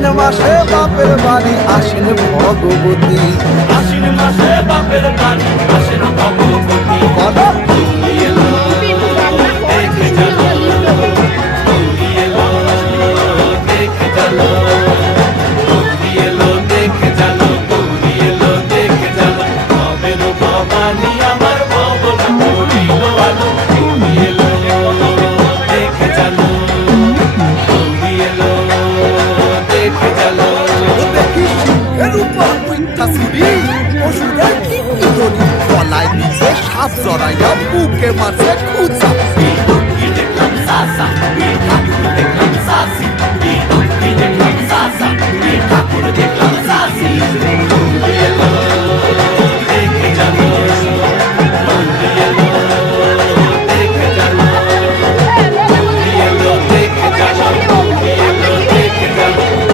আশ্বিন মাসে বাপের বাড়ি আসেন ভগবতী, আশ্বিন মাসে বাপের বাড়ি আসেন ভগবতী। বলো গৌরী এলো দেখে চলো, গৌরী এলো দেখে চলো, গৌরী এলো দেখে চলো, গৌরী এলো দেখে চলো। ভবের ভবানী আমার ভবন করিল আলো, গৌরী এলো দেখে চলো, গৌরী এলো দেখে চলো। দেখি সিংহের উপর উইঠা ছুরি, অসুরের কিডনি দড়ি, গলায় নিজে সাপ জড়াইয়া বুকে মারছে খুঁচা। দেখলাম সাসা